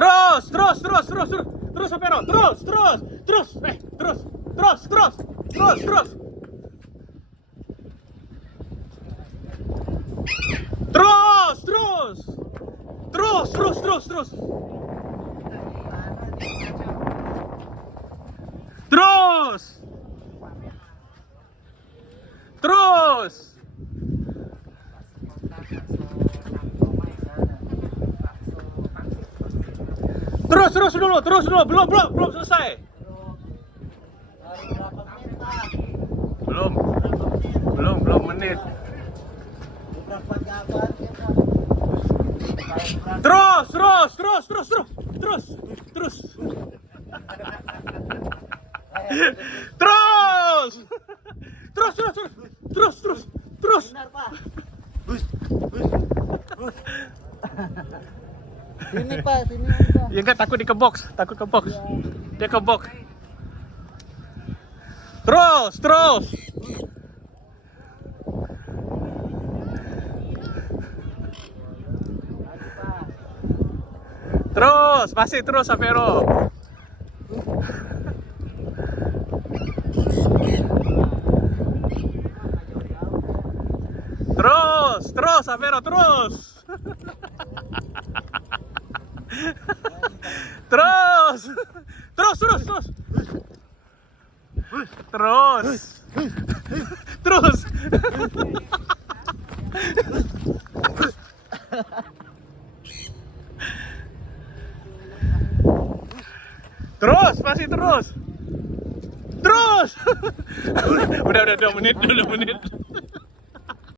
Terus, Sapero, terus, terus, terus dulu, belum selesai. Belum menit. Terus. Sini Pak, sini Pak. Ya enggak, takut kebox. Dia ke box. Terus. Masih terus Sapero. Terus Sapero, terus. Masih terus. Udah 2 menit.